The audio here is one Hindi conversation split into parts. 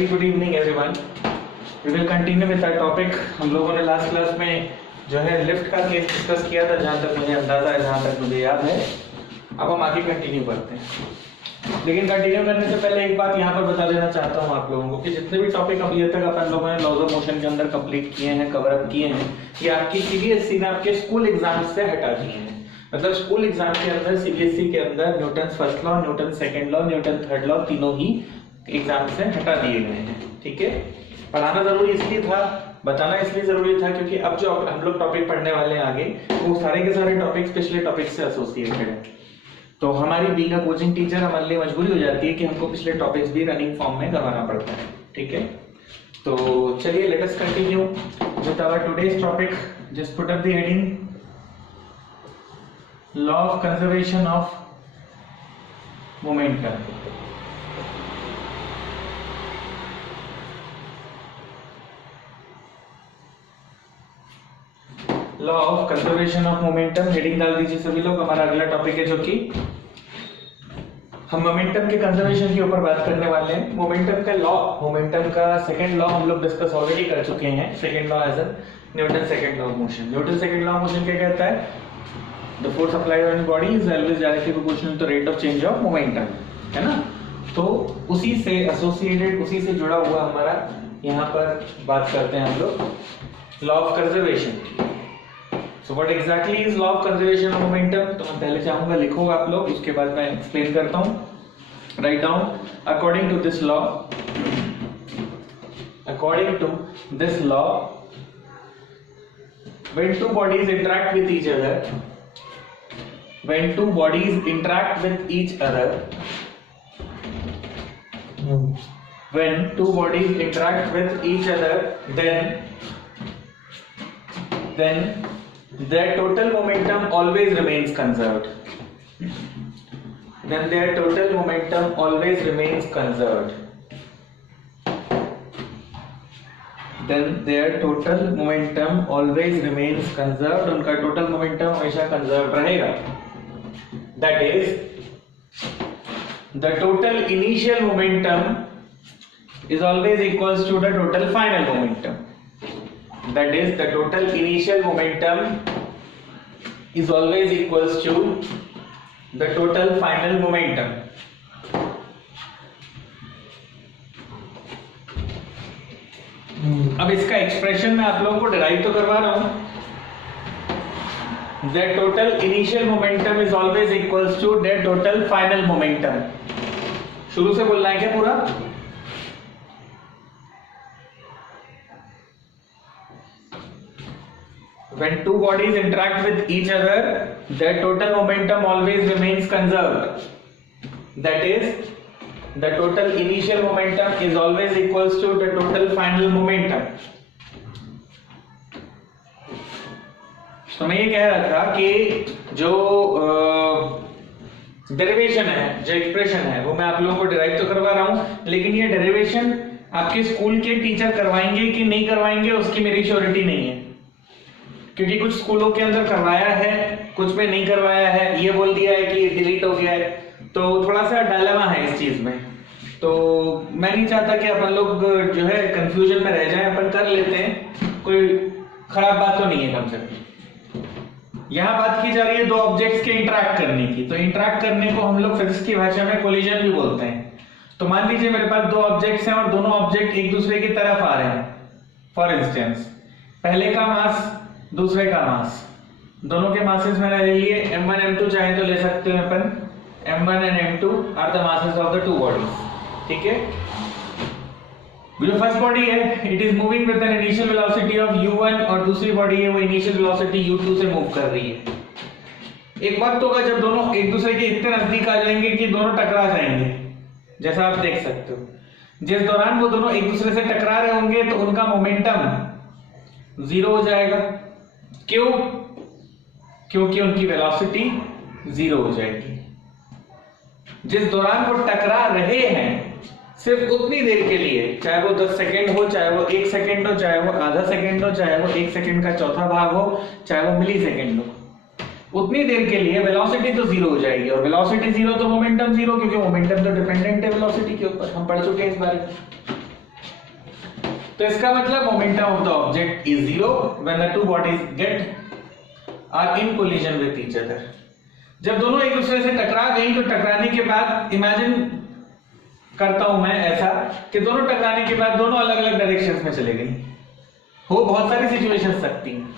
Very good evening everyone. We will continue with our topic. हम लोगों ने लास्ट क्लास में जो है लिफ्ट का केस डिस्कस किया था, जहाँ तक मुझे अंदाजा है, जहाँ तक मुझे याद है। अब हम आगे कंटिन्यू करते हैं, लेकिन कंटिन्यू करने से पहले एक बात यहाँ पर बता देना चाहता हूँ आप लोगों को कि जितने भी टॉपिक अभी तक अपन लोगों ने लॉज ऑफ मोशन के अंदर कंप्लीट किए हैं, कवर अप किए हैं, ये आपकी सीबीएसई ने आपके स्कूल एग्जाम से हटा दिए हैं। मतलब स्कूल एग्जाम के अंदर सीबीएसई के अंदर Newton first law, Newton second law, Newton third law तीनों ही एग्जाम से हटा दिए गए हैं। ठीक है, पढ़ाना जरूरी इसलिए था, बताना इसलिए जरूरी था क्योंकि अब जो हम लोग टॉपिक पढ़ने वाले हैं आगे, वो सारे के सारे टॉपिक्स पिछले टॉपिक से एसोसिएटेड है। तो हमारी बीइंग अ कोचिंग टीचर हमारे लिए मजबूरी हो जाती है कि हमको पिछले टॉपिक्स भी रनिंग फॉर्म में करवाना पड़ता है। ठीक है, तो चलिए let us continue with our today's topic. Just put up the heading law of conservation of momentum. Law of conservation of momentum heading डाल दीजिए सभी लोग। हमारा अगला टॉपिक है जो कि हम मोमेंटम के कंजर्वेशन के ऊपर बात करने वाले हैं। मोमेंटम का लॉ, मोमेंटम का सेकंड लॉ हम लोग डिस्कस ऑलरेडी कर चुके हैं। Second law as Newton second law of motion. Newton second law of motion क्या कहता है? The force applied on body is always directly proportional to rate of change of momentum, है ना। तो उसी से एसोसिएटेड, उसी से जुड़ा हुआ हमारा यहाँ पर बात करते हैं हम लोग law of conservation. So what exactly is law of conservation of momentum? तो मैं पहले चाहूंगा लिखो आप लोग, उसके बाद मैं एक्सप्लेन करता हूँ। Write down according to this law, according to this law, when two bodies interact with each other, when two bodies interact with each other, when two bodies interact with each other, then their total momentum always remains conserved. Then their total momentum always remains conserved. Then their total momentum always remains conserved. उनका total momentum हमेशा conserved रहेगा. That is, the total initial momentum is always equals to the total final momentum. That is, the total initial momentum is always equals to the total final momentum. अब इसका एक्सप्रेशन मैं आप लोगों को डिराइव तो करवा रहा हूं। The total initial momentum is always equals to the total final momentum. शुरू से बोलना है क्या पूरा? When two bodies interact with each other, their total momentum always remains conserved. That is, the total initial momentum is always equals to the total final momentum. तो मैं ये कह रहा था कि जो डेरिवेशन है, जो एक्सप्रेशन है, वो मैं आप लोगों को डिराइव तो करवा रहा हूँ, लेकिन ये डेरिवेशन आपके स्कूल के टीचर करवाएंगे कि नहीं करवाएंगे उसकी मेरी श्योरिटी नहीं है, क्योंकि कुछ स्कूलों के अंदर करवाया है, कुछ में नहीं करवाया है। ये बोल दिया है कि डिलीट हो गया है, तो थोड़ा सा डायलेमा है इस चीज में। तो मैं नहीं चाहता कि अपन लोग जो है कंफ्यूजन में रह जाएं। अपन कर लेते हैं, कोई खराब बात तो नहीं है। कम से कम यहाँ बात की जा रही है दो ऑब्जेक्ट्स के इंटरैक्ट करने की। तो इंटरैक्ट करने को हम लोग फिजिक्स की भाषा में कोलिजन भी बोलते हैं। तो मान लीजिए मेरे पास दो ऑब्जेक्ट्स हैं और दोनों ऑब्जेक्ट एक दूसरे की तरफ आ रहे हैं। फॉर इंस्टेंस, पहले का मास, दूसरे का मास, दोनों के मासेस मैंने ले लिए m1 m2, चाहे तो ले सकते हैं अपन। m1 and m2 are the masses of the two bodies. ठीक है, जो फर्स्ट बॉडी है it is moving with an initial velocity of u1 और दूसरी बॉडी है वो इनिशियल वेलोसिटी u2 से मूव कर रही है। एक वक्त होगा जब दोनों एक दूसरे के इतने नजदीक आ जाएंगे कि दोनों टकरा जाएंगे, जैसा आप देख सकते हो। जिस दौरान वो दोनों एक दूसरे से टकरा रहे होंगे तो उनका मोमेंटम जीरो हो जाएगा। क्यों? क्योंकि उनकी वेलोसिटी जीरो हो जाएगी। जिस दौरान वो टकरा रहे हैं सिर्फ उतनी देर के लिए, चाहे वो 10 सेकेंड हो, चाहे वो 1 सेकेंड हो, चाहे वो आधा सेकेंड हो, चाहे वो 1 सेकेंड का चौथा भाग हो, चाहे वो मिली सेकेंड हो, उतनी देर के लिए वेलोसिटी तो जीरो हो जाएगी। और वेलोसिटी जीरो तो मोमेंटम जीरो, क्योंकि मोमेंटम तो डिपेंडेंट है वेलोसिटी के ऊपर। हम पढ़ चुके हैं इस बारे में। तो इसका मतलब momentum of the object is 0 when the two bodies get are in collision with each other. जब दोनों एक दूसरे से टकरा गई तो टकराने के बाद इमेजिन करता हूं मैं ऐसा कि दोनों टकराने के बाद दोनों अलग अलग डायरेक्शंस में चले गई। हो बहुत सारी सिचुएशंस सकती हैं,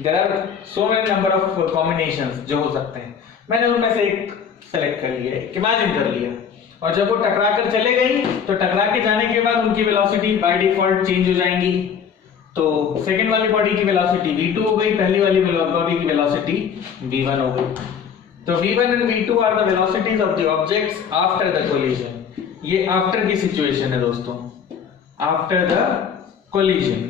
there are so many number of combinations जो हो सकते हैं। मैंने उनमें से एक सेलेक्ट कर लिया, इमेजिन कर लिया, और जब वो टकरा कर चले गई तो टकरा के जाने के बाद उनकी वेलोसिटी बाय डिफॉल्ट चेंज हो जाएंगी। तो सेकंड वाली बॉडी की वेलोसिटी v2 हो गई, पहली वाली बॉडी की वेलोसिटी v1 हो गई। तो v1 and v2 are the velocities of the objects after the collision. ये आफ्टर की सिचुएशन है दोस्तों, आफ्टर द कोलिजन।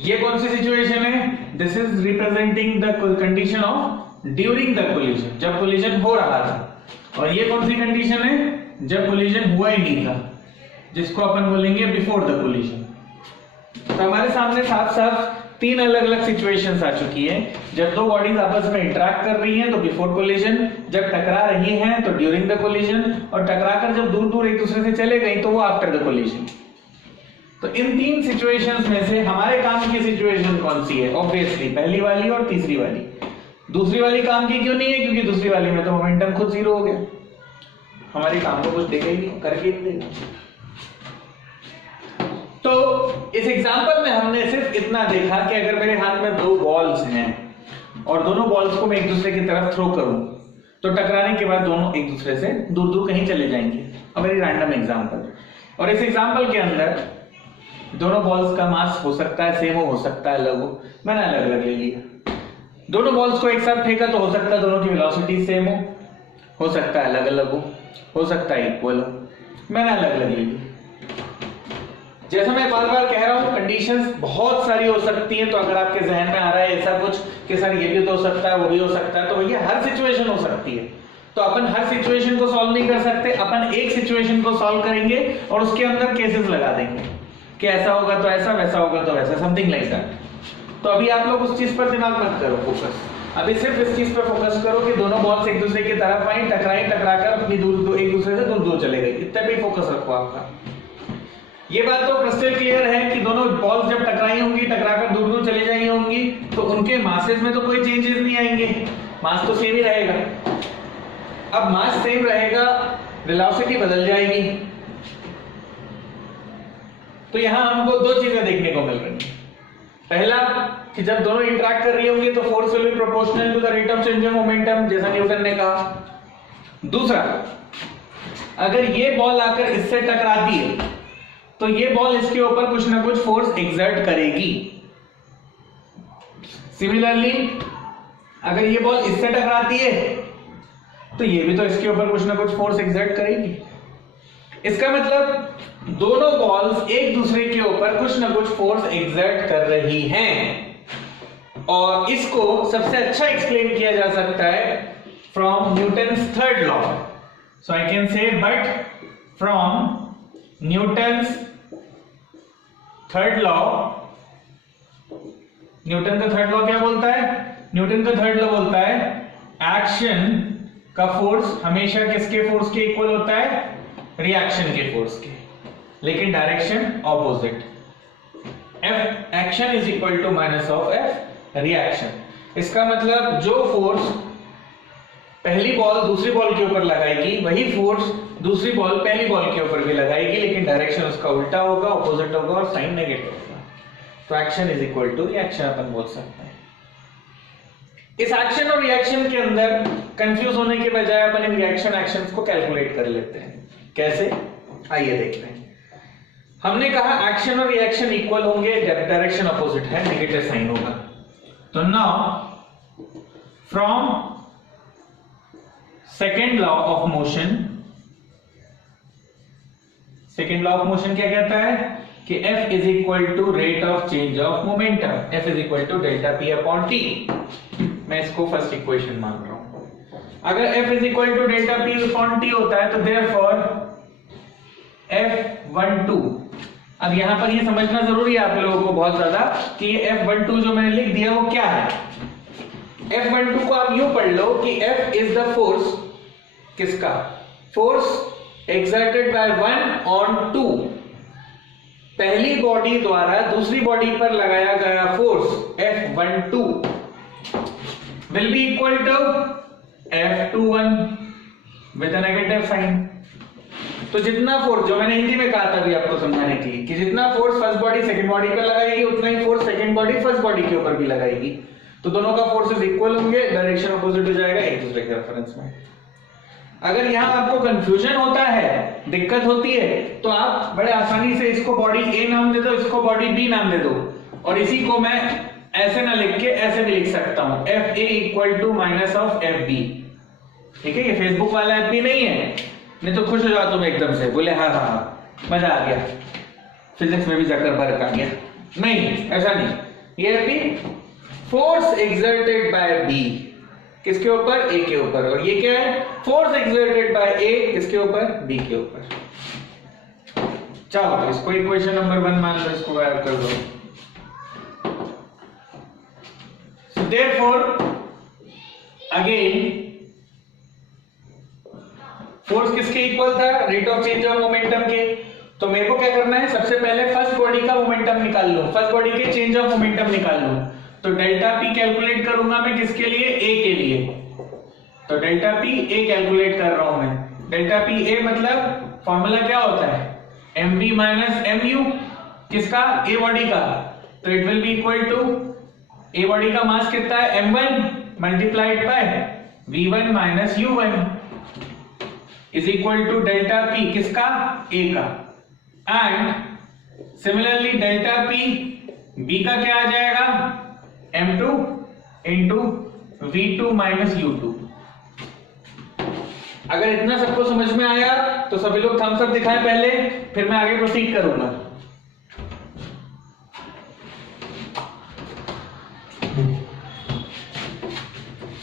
ये कौन सी सिचुएशन है? This is representing the condition of during the collision, जब कोलिजन हो रहा था। और ये कौन सी कंडीशन है? जब कोलिजन हुआ ही नहीं था, जिसको अपन बोलेंगे बिफोर द कोलिजन। तो हमारे सामने साफ साफ तीन अलग अलग सिचुएशंस आ चुकी है। जब दो बॉडीज आपस में इंटरेक्ट कर रही हैं तो बिफोर कोलिजन, जब टकरा रही हैं तो ड्यूरिंग द कोलिजन, और टकराकर जब दूर दूर एक दूसरे से चले गई तो वो आफ्टर द कोलिजन। तो इन तीन सिचुएशंस में से हमारे काम की सिचुएशन कौन सी है? ऑब्वियसली पहली वाली और तीसरी वाली। दूसरी वाली काम की क्यों नहीं है? क्योंकि दूसरी वाली में तो मोमेंटम खुद जीरो हो गया, हमारे काम को कुछ देगा ही नहीं, करके नहीं देगा। तो इस एग्जांपल में हमने सिर्फ इतना देखा कि अगर मेरे हाथ में दो बॉल्स हैं और दोनों बॉल्स को मैं एक दूसरे की तरफ थ्रो करूं तो टकराने के बाद दोनों एक दूसरे से दूर दूर कहीं चले जाएंगे। और वेरी रैंडम एग्जांपल, और इस एग्जांपल के अंदर दोनों बॉल्स का मास हो सकता है सेम हो सकता है अलग हो। मैंने अलग अलग ले लिया। दोनों बॉल्स को एक साथ फेंका तो हो सकता है दोनों की वेलोसिटी सेम हो सकता है अलग अलग हो सकता है इक्वल हो। मैंने अलग अलग ले लिया। जैसा मैं बार बार कह रहा हूं, कंडीशंस बहुत सारी हो सकती हैं। तो अगर आपके जहन में आ रहा है ऐसा कुछ कि सर ये भी तो हो सकता है वो भी हो सकता है, तो भैया हर सिचुएशन हो सकती है। तो अपन हर सिचुएशन को सॉल्व नहीं कर सकते, अपन एक सिचुएशन को सॉल्व करेंगे और उसके अंदर केसेस लगा देंगे कि ऐसा होगा तो ऐसा, वैसा होगा तो वैसा, समथिंग लाइक दैट। तो अभी आप लोग उस चीज पर दिमाग मत करो फोकस, अभी सिर्फ इस चीज पर फोकस करो कि दोनों बॉल्स एक दूसरे की तरफ आई, टकराकर अपनी दूर एक दूसरे से दूर दूर चले गए, इतने पे फोकस रखो आपका। ये बात तो क्रिस्टल क्लियर है कि दोनों बॉल्स जब टकराई होंगी, टकराकर दूर दूर चली जाई होंगी, तो उनके मासेस में तो कोई चेंजेस नहीं आएंगे, मास तो सेम ही रहेगा। अब मास सेम रहेगा, वेलोसिटी बदल जाएगी। तो यहां हमको दो चीजें देखने को मिल रही हैं। पहला कि जब दोनों इंटरेक्ट कर रही होंगी तो force will be proportional to the rate of change of momentum, जैसा न्यूटन ने कहा। दूसरा, अगर ये बॉल आकर इससे टकराती है तो ये बॉल इसके ऊपर कुछ ना कुछ फोर्स एक्सर्ट करेगी। सिमिलरली अगर ये बॉल इससे टकराती है तो ये भी तो इसके ऊपर कुछ ना कुछ फोर्स एक्सर्ट करेगी। इसका मतलब दोनों बॉल्स एक दूसरे के ऊपर कुछ ना कुछ फोर्स एक्सर्ट कर रही हैं, और इसको सबसे अच्छा एक्सप्लेन किया जा सकता है from Newton's third law. So I can say but from Newton's third law, Newton का थर्ड लॉ क्या बोलता है? न्यूटन का थर्ड लॉ बोलता है एक्शन का फोर्स हमेशा किसके फोर्स के इक्वल होता है? रिएक्शन के फोर्स के, लेकिन direction opposite. F action is equal to minus of F reaction. इसका मतलब जो फोर्स पहली बॉल दूसरी बॉल के ऊपर लगाएगी वही फोर्स दूसरी बॉल पहली बॉल के ऊपर भी लगाएगी, लेकिन डायरेक्शन उसका उल्टा होगा, ऑपोजिट होगा और साइन नेगेटिव होगा। तो action is equal to reaction अपन बोल सकते हैं। इस एक्शन और रिएक्शन के अंदर कंफ्यूज होने के बजाय अपन इन रिएक्शन एक्शंस को कैलकुलेट कर लेते हैं। कैसे? आइए देखते हैं। हमने कहा एक्शन और रिएक्शन इक्वल होंगे, डायरेक्शन अपोजिट है, नेगेटिव साइन होगा। तो now from second law of motion, second law of motion क्या कहता है कि F is equal to rate of change of momentum, F is equal to delta P upon T। मैं इसको फर्स्ट इक्वेशन मान रहा हूं। अगर F is equal to delta P upon T होता है तो देयरफॉर F12, अब यहां पर ये समझना जरूरी है आप लोगों को बहुत ज्यादा कि ये F12 जो मैंने लिख दिया वो क्या है। F12 को आप यूं पढ़ लो कि F इज द फोर्स, किसका? फोर्स exerted by 1 on 2, पहली बॉडी द्वारा दूसरी बॉडी पर लगाया गया force F12 will be equal to F21 with a negative sign। तो जितना फोर्स, जो मैंने हिंदी में कहा था अभी आपको समझाने के लिए, कि जितना force first body second body पर लगाएगी उतना ही force second body first body के ऊपर भी लगाएगी। तो दोनों का फोर्सेस इक्वल होंगे, डायरेक्शन अपोजिट हो जाएगा एक दूसरे के रेफरेंस में। अगर यहां आपको कंफ्यूजन होता है, दिक्कत होती है, तो आप बड़े आसानी से इसको बॉडी ए नाम दे दो, इसको बॉडी बी नाम दे दो, और इसी को मैं ऐसे ना लिख के ऐसे भी लिख सकता हूं, Fa equal to minus of Fb। ठीक है, ये फेसबुक वाला एफ नहीं है, नहीं तो खुश हो जाओ तुम एकदम से, बोले हाँ हाँ मजा आ गया, फिजिक्स में भी जकरबर्ग आ गया। नहीं, ऐसा नहीं। ये Fb force exerted by B किसके ऊपर, ए के ऊपर, और ये क्या है, फोर्स एक्सर्टेड बाय ए किसके ऊपर, बी के ऊपर। चलो इसको इक्वेशन नंबर 1 मान लो, इसको गायब कर दो। So therefore again फोर्स किसके इक्वल था, rate of change of momentum के। तो मेरे को क्या करना है, सबसे पहले फर्स्ट बॉडी का मोमेंटम निकाल लो, फर्स्ट बॉडी के चेंज ऑफ मोमेंटम निकाल लो। तो डेल्टा पी कैलकुलेट करूंगा मैं किसके लिए, ए के लिए। तो डेल्टा पी ए कैलकुलेट कर रहा हूं मैं। डेल्टा पी ए मतलब फॉर्मूला क्या होता है, M B minus M U, किसका, ए बॉडी का। तो it will be equal to, A body का मास कितना है, m1 multiplied by v1 minus u1 is equal to delta P किसका, ए का। And similarly delta P B का क्या आ जाएगा, m2 into v2 minus u2। अगर इतना सबको समझ में आया तो सभी लोग थम्स अप दिखाएं पहले, फिर मैं आगे प्रोसीड करूंगा।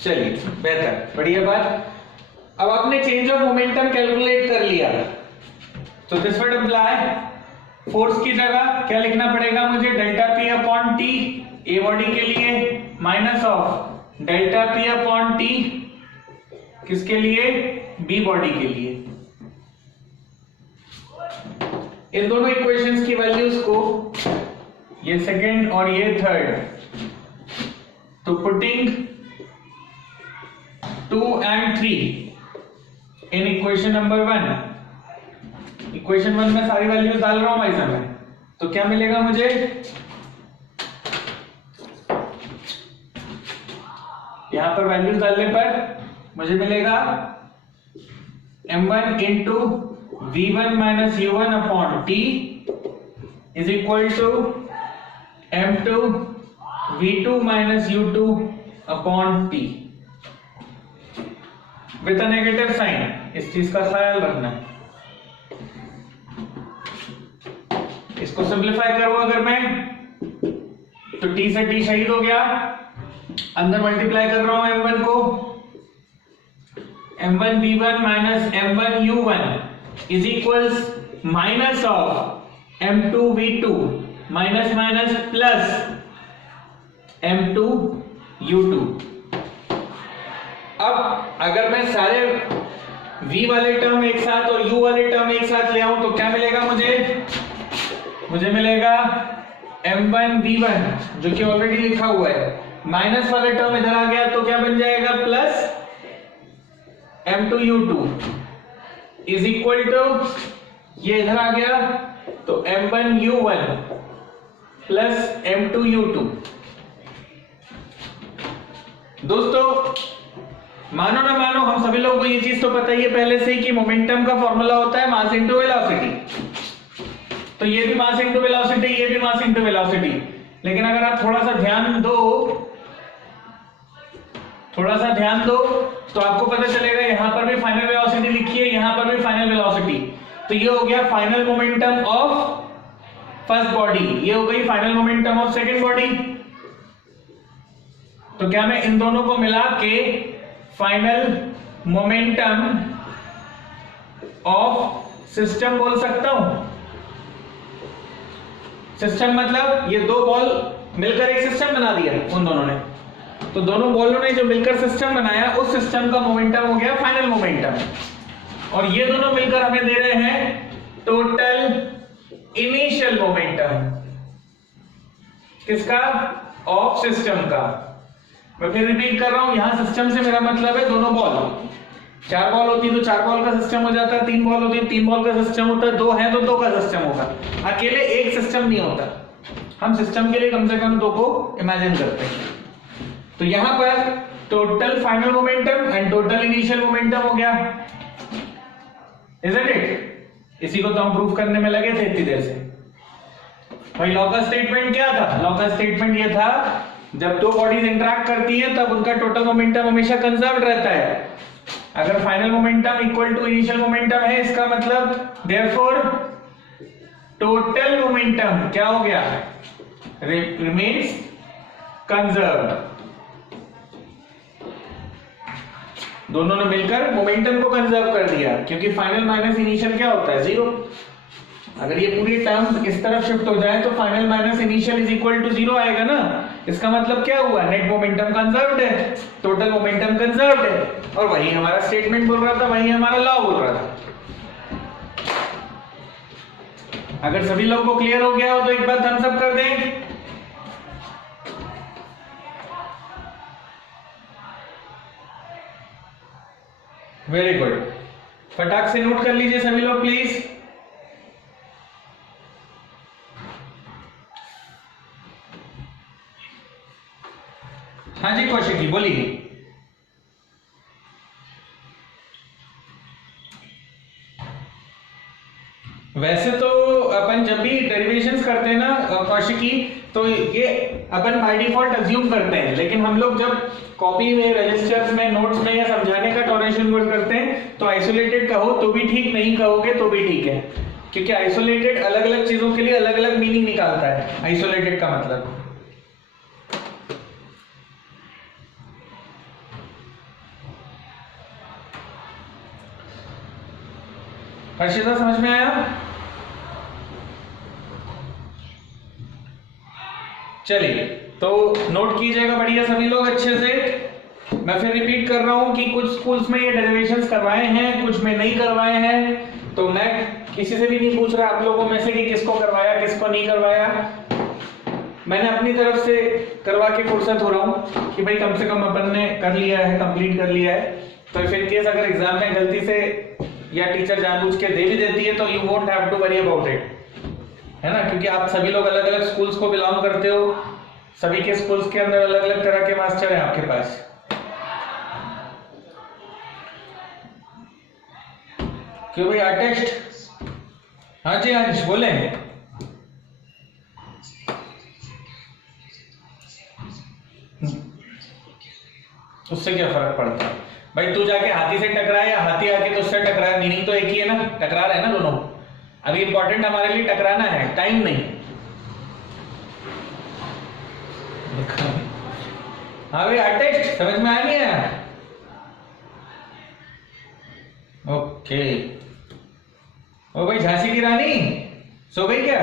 चलिए, बेहतर, बढ़िया बात। अब आपने चेंज ऑफ मोमेंटम कैलकुलेट कर लिया, तो दिस वुड इंप्लाई फोर्स की जगह क्या लिखना पड़ेगा मुझे, delta P upon T a body के लिए minus of delta P upon T किसके लिए, बी बॉडी के लिए। इन दोनों इक्वेशंस की वैल्यूज को, ये सेकंड और ये थर्ड, तो putting 2 and 3 in equation number 1, equation 1 में सारी वैल्यूज डाल रहा हूं भाई साहब, तो क्या मिलेगा मुझे, यहां पर वैल्यूज डालने पर मुझे मिलेगा m1 into v1 minus u1 upon t is equal to m2 v2 minus u2 upon t with a negative sign. इस चीज का ख्याल रखना है। इसको सिंप्लीफाई करूं अगर मैं, तो t से t शहीद हो गया, अंदर मल्टीप्लाई कर रहा हूं m1 को, m1 v1 minus m1 u1 is equals minus of m2 v2 minus minus plus m2 u2। अब अगर मैं सारे v वाले टर्म एक साथ और u वाले टर्म एक साथ ले आऊं तो क्या मिलेगा मुझे मिलेगा m1 v1 जो कि ऑलरेडी लिखा हुआ है, माइनस वाला टर्म इधर आ गया तो क्या बन जाएगा, plus m2 u2 is equal to, ये इधर आ गया तो m1 u1 plus m2 u2। दोस्तों मानो ना मानो, हम सभी लोगों को ये चीज तो पता ही है पहले से ही कि मोमेंटम का फॉर्मूला होता है मास इनटू वेलोसिटी। तो ये भी मास इनटू वेलोसिटी, ये भी मास इनटू वेलोसिटी। लेकिन अगर आप थोड़ा सा ध्यान दो तो आपको पता चलेगा यहां पर भी फाइनल वेलोसिटी लिखी है, यहां पर भी फाइनल वेलोसिटी। तो ये हो गया final momentum of first body, ये हो गई final momentum of second body. तो क्या मैं इन दोनों को मिला के फाइनल मोमेंटम ऑफ सिस्टम बोल सकता हूं? सिस्टम मतलब ये दो बॉल मिलकर एक सिस्टम बना दिया उन दोनों ने, तो दोनों बॉलों ने जो मिलकर सिस्टम बनाया उस सिस्टम का मोमेंटम हो गया फाइनल मोमेंटम। और ये दोनों मिलकर हमें दे रहे हैं टोटल इनिशियल मोमेंटम किसका? ऑफ सिस्टम का। मैं फिर रिपीट कर रहा हूं, यहां सिस्टम से मेरा मतलब है दोनों बॉल। 4 बॉल होती तो 4 बॉल का सिस्टम हो जाता, 3 बॉल होती 3 बॉल का सिस्टम होता, 2 है तो 2 का सिस्टम होगा। अकेले एक सिस्टम नहीं होता, हम सिस्टम के लिए कम से कम 2 को इमेजिन करते हैं। तो यहां पर total final momentum and total initial momentum हो गया, इजंट इट? इसी को तो हम प्रूफ करने में लगे थे इतनी देर से। भाई लॉ का स्टेटमेंट क्या था? लॉ का स्टेटमेंट ये था, जब 2 बॉडीज इंटरैक्ट करती हैं तब उनका टोटल मोमेंटम हमेशा कंजर्व्ड रहता है। अगर final momentum equal to initial momentum है, इसका मतलब देयरफॉर टोटल मोमेंटम क्या हो गया? Remains conserved. दोनों ने मिलकर मोमेंटम को कंजर्व कर दिया, क्योंकि फाइनल माइनस इनिशियल क्या होता है? 0। अगर ये पूरी टर्म्स इस तरफ शिफ्ट हो जाए तो final minus initial is equal to 0 आएगा ना। इसका मतलब क्या हुआ? नेट मोमेंटम कंजर्व्ड है, टोटल मोमेंटम कंजर्व्ड है, और वही हमारा स्टेटमेंट बोल रहा था, वही हमारा लॉ बोल रहा था। अगर सभी लोगों को क्लियर हो गया हो तो एक बार थम्स अप कर दें। वेरी गुड, फटाक से नोट कर लीजिए सभी लोग प्लीज। हाँ जी कौशिक जी बोलिए। वैसे तो अपन जब भी डेरिवेशंस करते हैं ना कौशिकी, तो ये अपन बाय डिफॉल्ट अज्यूम करते हैं, लेकिन हम लोग जब कॉपी में, रजिस्टर्स में, नोट्स में या समझाने का टोरेशन यूज करते हैं तो आइसोलेटेड कहो तो भी ठीक, नहीं कहोगे तो भी ठीक है, क्योंकि आइसोलेटेड अलग अलग चीजों के लिए अलग अलग मीनिंग निकालता है। आइसोलेटेड का मतलब हर्षिता समझ में आया? चलिए तो नोट कीजिएगा बढ़िया सभी लोग अच्छे से। मैं फिर रिपीट कर रहा हूं कि कुछ स्कूल्स में ये डेरिवेशंस करवाए हैं, कुछ में नहीं करवाए हैं। तो मैं किसी से भी नहीं पूछ रहा आप लोगों में से कि किसको करवाया किसको नहीं करवाया। मैंने अपनी तरफ से करवा के फुर्सत हो रहा हूं कि भाई कम से कम अपन ने कर लिया है, कंप्लीट कर लिया है। तो फिर केस अगर एग्जाम में गलती से या टीचर जानबूझ के दे भी देती है तो you won't have to worry about it, है ना, क्योंकि आप सभी लोग अलग अलग स्कूल्स को बिलोंग करते हो, सभी के स्कूल्स के अंदर अलग अलग तरह के मास्टर हैं आपके पास। क्यों भाई आर्टिस्ट? हाँ जी अंश बोले। उससे क्या फर्क पड़ता है भाई? तू जाके हाथी से टकराए या हाथी आके तुझसे टकराए, मीनिंग तो एक ही है ना, टकरा रहे हैं ना दोनों। अभी इंपॉर्टेंट हमारे लिए टकराना है, टाइम नहीं। हाँ भाई आर्टिस्ट समझ में आ नहीं आया? ओके। ओ भाई झांसी की रानी सो गई क्या?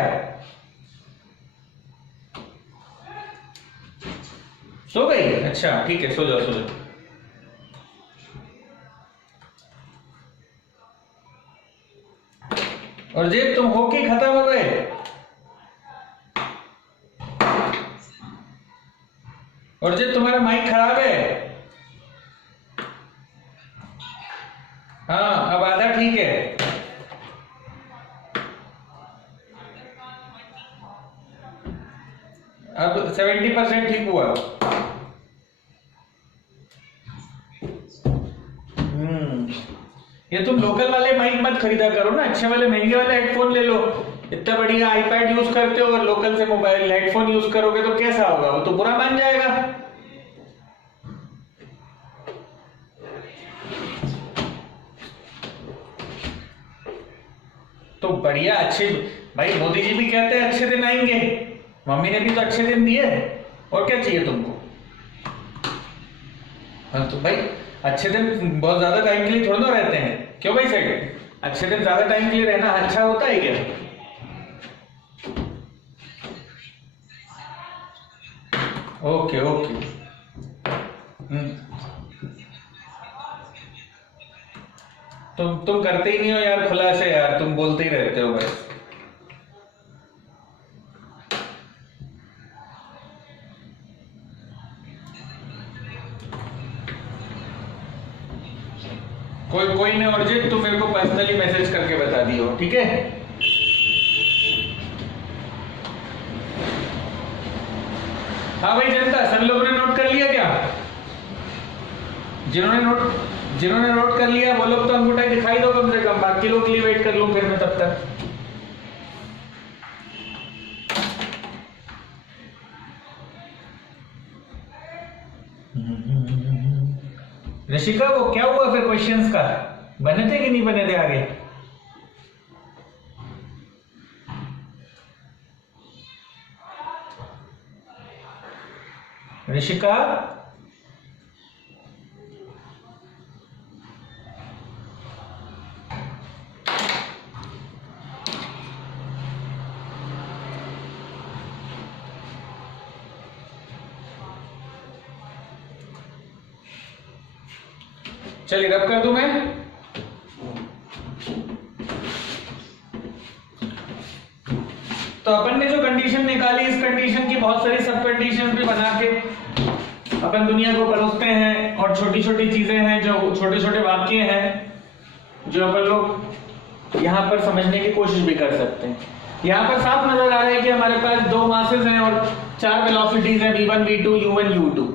सो गई? अच्छा ठीक है, सो जाओ सो जाओ। और जी तुम हो के खत्म हो गए? और जी तुम्हारा माइक खराब है? हाँ अब आधा ठीक है। अब 70% ठीक हुआ। ये तुम लोकल वाले माइक मत खरीदा करो ना, अच्छे वाले महंगे वाले हेडफोन ले लो। इतना बढ़िया आईपैड यूज करते हो और लोकल से मोबाइल हेडफोन यूज करोगे तो कैसा होगा? वो तो बुरा मान जाएगा। तो बढ़िया अच्छे भाई, मोदी जी भी कहते हैं अच्छे दिन आएंगे, मम्मी ने भी तो अच्छे दिन दिए, और क्या चाहिए तुमको? हाँ तो भाई अच्छे दिन बहुत ज्यादा टाइम के लिए थोड़ा ना रहते हैं, क्यों भाई सेठ? अच्छे दिन ज्यादा टाइम के लिए रहना अच्छा होता है क्या? Okay okay. तुम करते ही नहीं हो यार खुला से, यार तुम बोलते ही रहते हो बस। कोई नहीं अर्जित, तुम मेरे को पर्सनली मैसेज करके बता दियो, ठीक है? हाँ भाई जनता, सभी लोगों ने नोट कर लिया क्या? जिन्होंने नोट कर लिया वो लोग तो अंगूठा दिखाई दो कम से कम, बाकी लोग के लिए वेट कर लूं फिर मैं तब तक। ऋषिका वो क्या हुआ फिर क्वेश्चंस का, बने थे कि नहीं बने थे आगे? ऋषिका चलिए रब कर दूं मैं। तो अपन ने जो कंडीशन निकाली, इस कंडीशन की बहुत सारी सब कंडीशन भी बना के अपन दुनिया को परोसते हैं, और छोटी छोटी चीजें हैं, जो छोटे छोटे वाक्य हैं जो अपन लोग यहाँ पर समझने की कोशिश भी कर सकते हैं। यहाँ पर साफ नजर आ रहा है कि हमारे पास दो मासेस हैं और चार वेलोसिटीज हैं, v1 v2 u1 u2।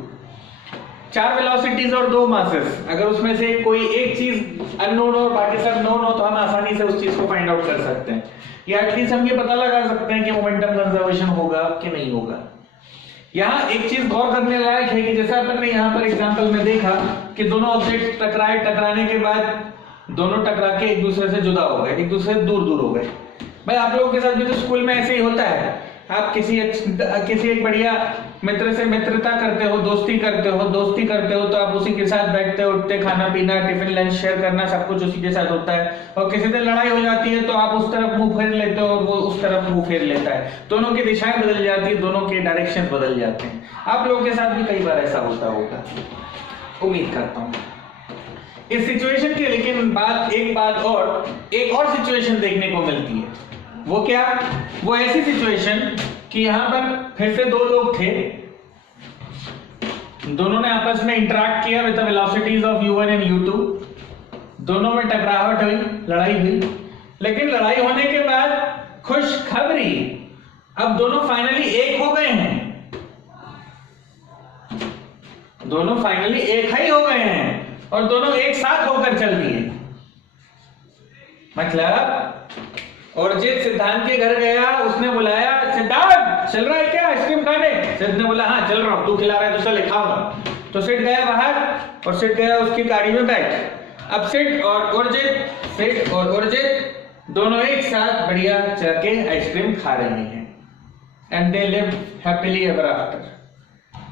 चार वेलोसिटीज और दो मासेस, अगर उसमें से कोई एक चीज अननोन और बाकी सब नोन हो तो हम आसानी से उस चीज को फाइंड आउट कर सकते हैं, या एटलीस्ट हम ये पता लगा सकते हैं कि मोमेंटम कंजर्वेशन होगा कि नहीं होगा। यहाँ एक चीज गौर करने लायक है कि जैसा अपन ने यहाँ पर एग्जांपल में देखा कि दोनों ऑब्जेक्ट टकराए, टकराने के बाद दोनों टकरा के एक दूसरे से जुदा हो गए, एक दूसरे से दूर दूर हो गए। भाई आप लोगों के साथ भी तो स्कूल में ऐसे ही होता है, आप किसी एक बढ़िया मित्र से मित्रता करते हो, दोस्ती करते हो तो आप उसी के साथ बैठते उठते, खाना पीना, टिफिन लंच शेयर करना, सब कुछ उसी के साथ होता है। और किसी दिन लड़ाई हो जाती है तो आप उस तरफ मुंह फेर लेते हो और वो उस तरफ मुंह फेर लेता है, दोनों की दिशाएं बदल जाती है, दोनों के डायरेक्शन बदल जाते हैं। आप लोगों के साथ भी कई बार ऐसा होता होगा, उम्मीद करता हूँ। इस सिचुएशन की लेकिन एक और सिचुएशन देखने को मिलती है। वो क्या? वो ऐसी सिचुएशन कि यहां पर फिर से दो लोग थे, दोनों ने आपस में इंटरैक्ट किया with the velocities of u1 and u2, दोनों में टकराहट हुई, लड़ाई हुई, लेकिन लड़ाई होने के बाद खुशखबरी, अब दोनों फाइनली एक हो गए हैं, दोनों फाइनली एक ही हो गए हैं और दोनों एक साथ होकर चल दिए। मतलब औरजित सिद्धांत के घर गया, उसने बुलाया, सिद्धांत चल रहा है क्या आइसक्रीम खाने? सिद्ध ने बोला हाँ चल रहा हूं, तू खिला रहा है तो चल खाऊंगा। तो सिद्ध गया बाहर और सिद्ध गया उसकी गाड़ी में बैठ। अब सिद्ध और औरजित दोनों एक साथ बढ़िया चल के आइसक्रीम खा रहे हैं, and they live happily ever after.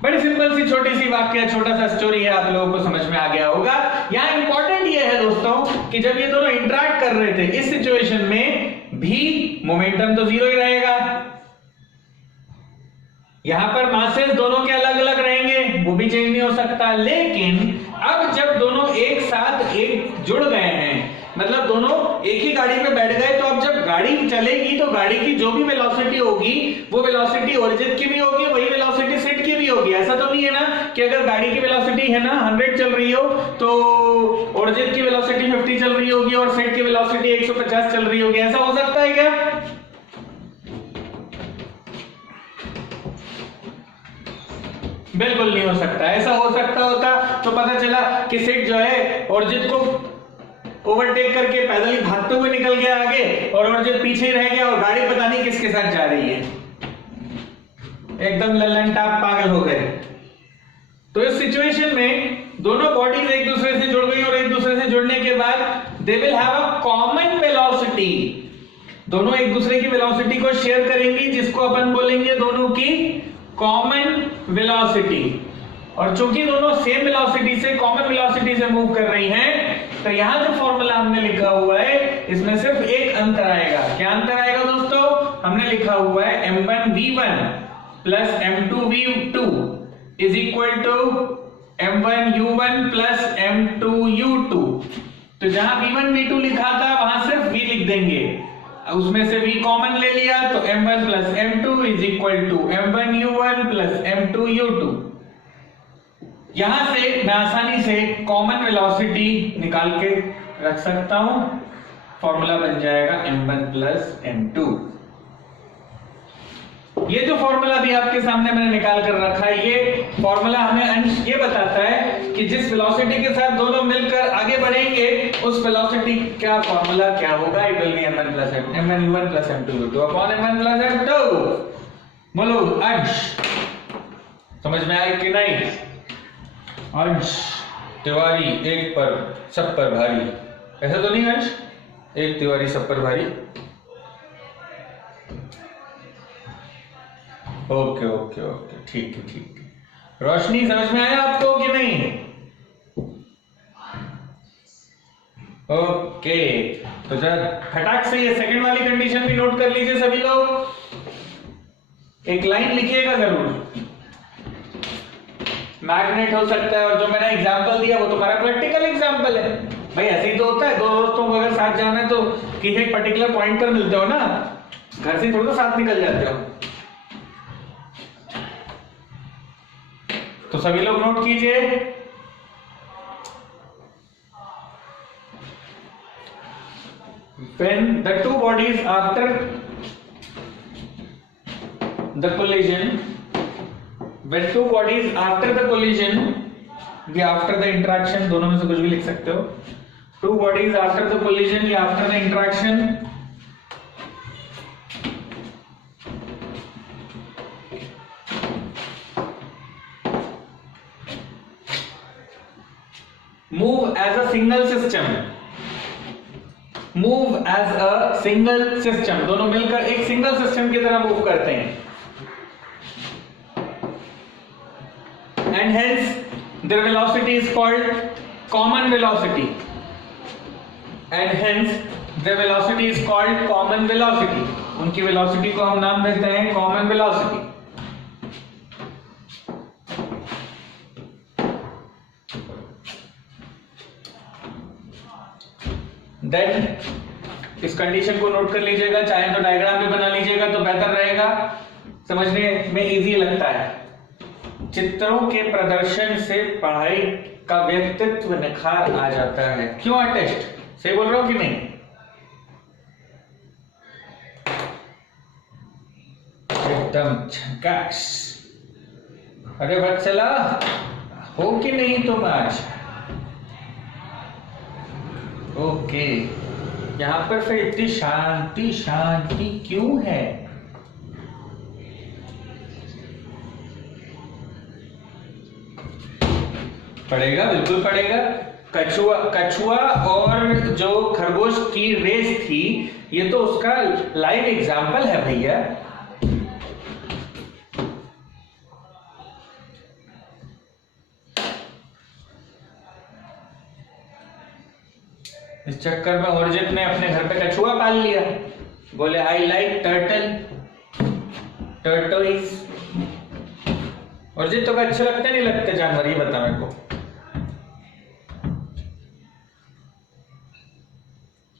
बड़ी सिंपल सी छोटी सी वाक्य, छोटा सा स्टोरी है, आप लोगों को समझ में आ गया होगा। यहाँ इंपॉर्टेंट ये है दोस्तों कि जब ये दोनों इंटरैक्ट कर रहे थे, इस सिचुएशन में भी मोमेंटम तो जीरो ही रहेगा। यहां पर मासेस दोनों के अलग अलग रहेंगे, वो भी चेंज नहीं हो सकता। लेकिन अब जब दोनों एक साथ एक जुड़ गए हैं, मतलब दोनों एक ही गाड़ी में बैठ गए, तो अब जब गाड़ी चलेगी तो गाड़ी की जो भी वेलोसिटी होगी वो वेलोसिटी ओरिजिन की भी होगी, वही वेलोसिटी सेट की भी होगी। ऐसा तो नहीं है ना कि अगर गाड़ी की वेलोसिटी है ना 100 चल रही हो तो ओरिजिन की वेलोसिटी 50 चल रही होगी और सेट की वेलोसिटी 150 चल रही होगी। ऐसा हो सकता है क्या? बिल्कुल नहीं हो सकता। ऐसा हो सकता होता तो पता चला कि सेट जो है ओरिजिन को ओवरटेक करके पैदल ही भागते हुए निकल गया आगे और अर्जुन पीछे ही रह गया और गाड़ी पता नहीं किसके साथ जा रही है, एकदम लल्लन टाप पागल हो गए। तो इस सिचुएशन में दोनों बॉडीज एक दूसरे से जुड़ गई और एक दूसरे से जुड़ने के बाद they will have a common velocity, दोनों एक दूसरे की वेलोसिटी को शेयर करेंगी, जिसको अपन बोलेंगे दोनों की कॉमन वेलोसिटी। और चूंकि दोनों सेम वेलोसिटी से, कॉमन वेलोसिटी से मूव कर रही हैं, तो यहां जो फॉर्मूला हमने लिखा हुआ है इसमें सिर्फ एक अंतर आएगा। क्या अंतर आएगा दोस्तों? हमने लिखा हुआ है m1v1 plus m2v2 is equal to m1u1 plus m2u2। तो जहां v1 v2 लिखा था वहां सिर्फ v लिख देंगे, उसमें से v कॉमन ले लिया तो m1 plus m2 is equal to m1u1 plus m2u2। यहां से मैं आसानी से कॉमन वेलोसिटी निकाल के रख सकता हूं, फॉर्मूला बन जाएगा m1 प्लस m2। ये जो फॉर्मूला भी आपके सामने मैंने निकाल कर रखा है, ये फॉर्मूला हमें अंश ये बताता है कि जिस वेलोसिटी के साथ दोनों मिलकर आगे बढ़ेंगे उस वेलोसिटी का फॉर्मूला क्या होगा, it will B m1 plus m1 plus m2 upon m1 plus m2। बोलो अंश समझ में आया कि नहीं? अंश तिवारी एक पर सब पर भारी, ऐसा तो नहीं अंश? एक तिवारी सब पर भारी। ओके ओके ओके, ठीक है ठीक है। रोशनी समझ में आया आपको कि नहीं? ओके, तो जरा फटाक से ये सेकंड वाली कंडीशन भी नोट कर लीजिए सभी लोग। एक लाइन लिखिएगा जरूर। मैग्नेट हो सकता है, और जो मैंने एग्जांपल दिया वो तुम्हारा प्रैक्टिकल एग्जांपल है। भाई ऐसे ही तो होता है, दो दोस्तों को अगर साथ जाना है तो किसी एक पर्टिकुलर पॉइंट पर मिलते हो ना, घर से थोड़ा साथ निकल जाते हो। तो सभी लोग नोट कीजिए। When the two bodies after the collision, when two bodies after the collision, या after the interaction, दोनों में से कुछ भी लिख सकते हो। Two bodies after the collision या after the interaction move as a single system, move as a single system, दोनों मिलकर एक सिंगल सिस्टम की तरह मूव करते हैं, and hence their velocity is called common velocity, and hence their velocity is called common velocity, उनकी वेलोसिटी को हम नाम देते हैं common velocity। देन इस कंडीशन को नोट कर लीजिएगा, चाहे तो डायग्राम भी बना लीजिएगा तो बेहतर रहेगा, समझने में इजी लगता है। चित्रों के प्रदर्शन से पढ़ाई का व्यक्तित्व निखार आ जाता है। क्यों आर्टिस्ट, सही बोल रहा हूं कि नहीं? एकदम झकास। अरे वत्सला हो कि नहीं तुम आज? ओके, यहां पर फिर इतनी शांति शांति क्यों है? पड़ेगा, बिल्कुल पड़ेगा। कछुआ और जो खरगोश की रेस थी, ये तो उसका लाइव एग्जाम्पल है भैया। इस चक्कर में औरजित ने अपने घर पे कछुआ पाल लिया, बोले आई लाइक टर्टल्स। औरजित तो अच्छे लगते नहीं लगते जानवर, ये बता मेरे को।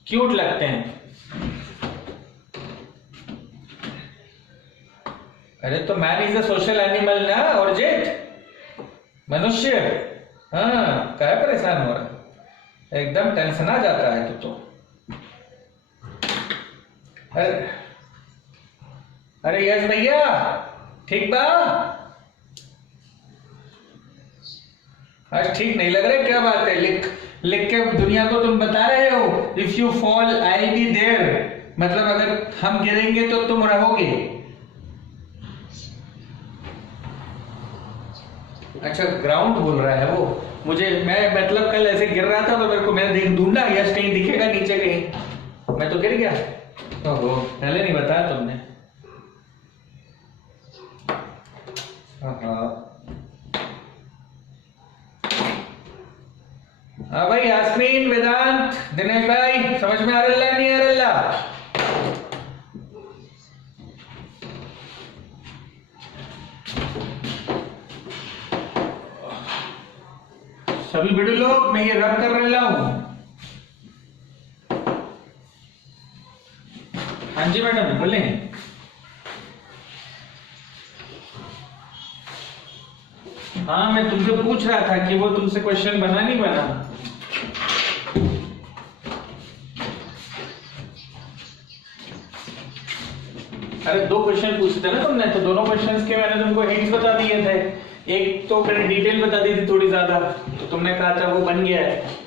क्यूट लगते हैं। अरे तो man is a social animal ना औरजित, मनुष्य। हाँ, क्या परेशान हो रहा है? एकदम टेंशन आ जाता है तो अरे यस भैया ठीक बा? आज ठीक नहीं लग रहा, क्या बात है? लिख के दुनिया को तुम बता रहे हो, if you fall I be there, मतलब अगर हम गिरेंगे तो तुम रहोगे। अच्छा, ग्राउंड बोल रहा है वो मुझे। मैं मतलब कल ऐसे गिर रहा था तो मेरे को, मैंने ढूंढा यस कहीं दिखेगा नीचे कहीं, मैं तो गिर गया। ओहो, पहले नहीं बताया तुमने। हाँ भाई, यास्मीन, वेदांत, दिनेश भाई, समझ में आ रहा नहीं आ रहा? सभी बड़े लोग, मैं ये रब कर रहा हूं। हाँ जी मैडम बोले। हाँ मैं तुमसे पूछ रहा था कि वो तुमसे क्वेश्चन बना नहीं बना। अरे 2 क्वेश्चन पूछे थे ना तुमने, तो दोनों क्वेश्चंस के मैंने तुमको हिंट्स बता दिए थे। एक तो मैंने डिटेल बता दी थी थोड़ी ज्यादा, तो तुमने कहा था वो बन गया है।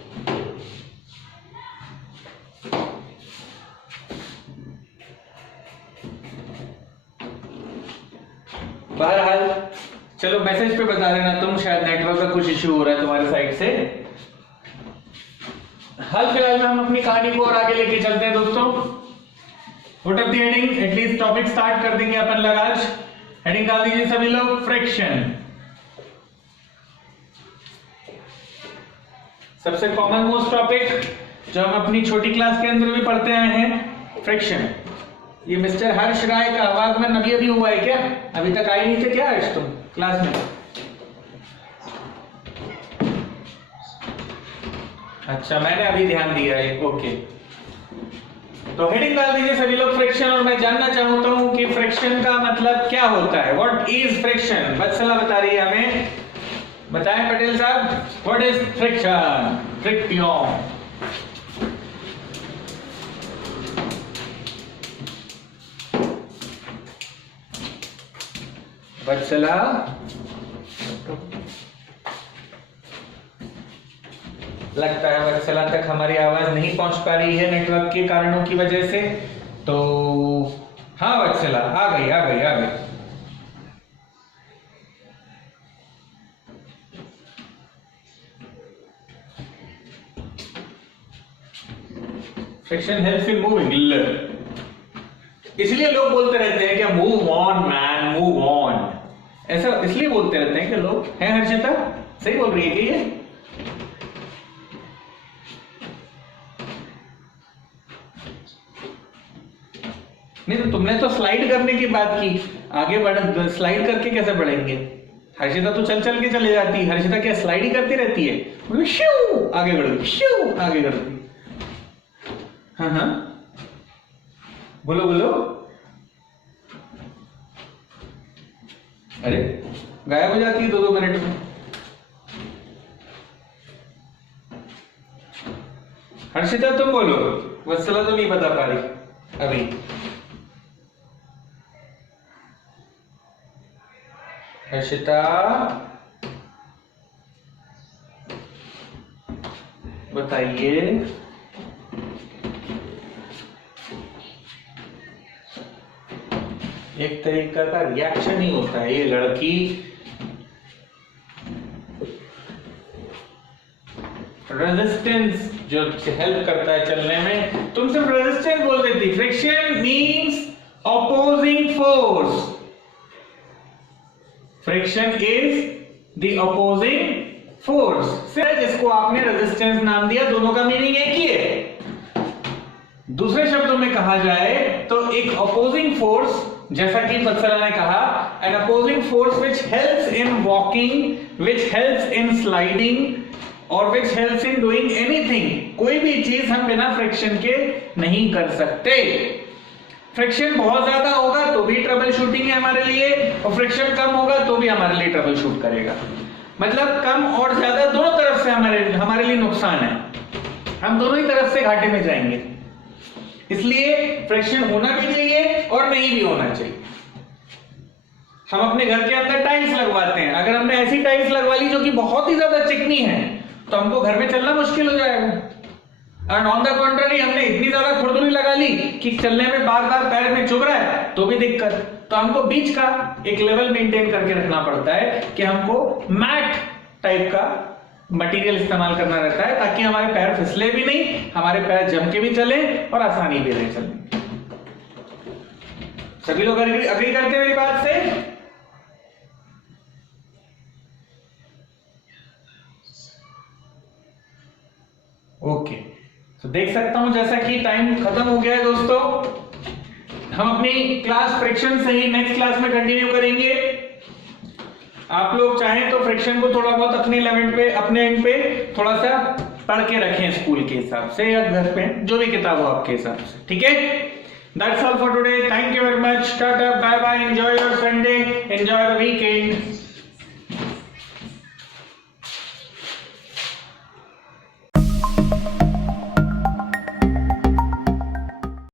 बहरहाल चलो मैसेज पे बता देना तुम, शायद नेटवर्क का कुछ इश्यू हो रहा है तुम्हारे साइड से। हाल फिलहाल में हम अपनी कहानी को और आगे लेके चलते हैं दोस्तों। What of the heading, at least topic start कर देंगे अपन लोग आज। हेडिंग डाल दीजिए सभी लोग, फ्रिक्शन। सबसे कॉमन मोस्ट टॉपिक जो हम अपनी छोटी क्लास के अंदर भी पढ़ते आए हैं, फ्रिक्शन। ये मिस्टर हर्ष राय का आवागमन अभी अभी हुआ है क्या? अभी तक आए नहीं थे क्या हर्ष तुम क्लास में? अच्छा मैंने अभी ध्यान दिया है, ओके। तो हेडिंग डाल दीजिए सभी लोग, फ्रिक्शन। और मैं जानना चाहता हूं कि फ्रिक्शन का मतलब क्या होता है। What is friction? वत्सला बता रही है हमें, बताएं पटेल साहब, व्हाट इज फ्रिक्शन? फ्रिक्शन वत्सला। लगता है वत्सला तक हमारी आवाज नहीं पहुंच पा रही है नेटवर्क के कारणों की वजह से। तो हाँ वत्सला आ गई आ गई आ गई। Friction helps in moving. इसलिए लोग बोलते रहते हैं कि move on man, move on. ऐसा इसलिए बोलते रहते हैं कि लोग, हैं हर्षिता सही बोल रही है कि ये? नहीं तो तुमने तो स्लाइड करने की बात की, आगे बढ़, स्लाइड करके कैसे बढ़ेंगे? हर्षिता तो चल चल के चले जाती है। हर्षिता क्या स्लाइड ही करती रहती है? श्यू आगे बढ़ती, श्यू आगे बढ़ती। हाँ हाँ बोलो बोलो। अरे गायब हो जाती है 2-2 मिनट में। हर्षिता तुम बोलो, वत्सला तो नहीं बता पा रही अभी। हर्षिता बताइए। एक तरीका का रिएक्शन ही होता है। ये लड़की रेजिस्टेंस जो हेल्प करता है चलने में, तुम सिर्फ रेजिस्टेंस बोल देती। Friction means opposing force. Friction is the opposing force. जिसको आपने रेजिस्टेंस नाम दिया, दोनों का मीनिंग एक ही है। दूसरे शब्दों में कहा जाए तो एक ऑपोजिंग फोर्स, जैसा कि वत्सला ने कहा, an opposing force which helps in walking, which helps in sliding, or which helps in doing anything। कोई भी चीज हम बिना फ्रिक्शन के नहीं कर सकते। फ्रिक्शन बहुत ज्यादा होगा तो भी ट्रबल शूटिंग है हमारे लिए, और फ्रिक्शन कम होगा तो भी हमारे लिए ट्रबल शूट करेगा। मतलब कम और ज्यादा दोनों तरफ से हमारे लिए नुकसान है। हम दोनों ही तरफ से घाटे में जाएंगे। इसलिए फ्रिक्शन होना भी चाहिए और नहीं भी होना चाहिए। हम अपने घर के अंदर टाइल्स लगवाते हैं, अगर हमने ऐसी टाइल्स लगवा ली जो कि बहुत ही ज्यादा चिकनी है, तो हमको घर में चलना मुश्किल हो जाएगा। और ऑन द कॉन्ट्ररी हमने इतनी ज्यादा खुरदुरी लगा ली कि चलने में बार बार पैर में चुभ रहा है तो भी दिक्कत। तो हमको बीच का एक लेवल मेंटेन करके रखना पड़ता है कि हमको मैट टाइप का मटेरियल इस्तेमाल करना रहता है, ताकि हमारे पैर फिसले भी नहीं, हमारे पैर जम के भी चले और आसानी भी रहे चलने। सभी लोग अग्री करते हैं मेरी बात से? ओके, तो देख सकता हूं जैसा कि टाइम खत्म हो गया है दोस्तों। हम अपनी क्लास फ्रिक्शन से ही नेक्स्ट क्लास में कंटिन्यू करेंगे। आप लोग चाहें तो फ्रिक्शन को थोड़ा बहुत अपने लेवल पे, अपने एंड पे थोड़ा सा पढ़ के रखें स्कूल के हिसाब से या घर पे, जो भी किताब हो आपके हिसाब से। ठीक है, that's all for today. Thank you very much. Tata, bye bye, enjoy your Sunday, enjoy the weekend.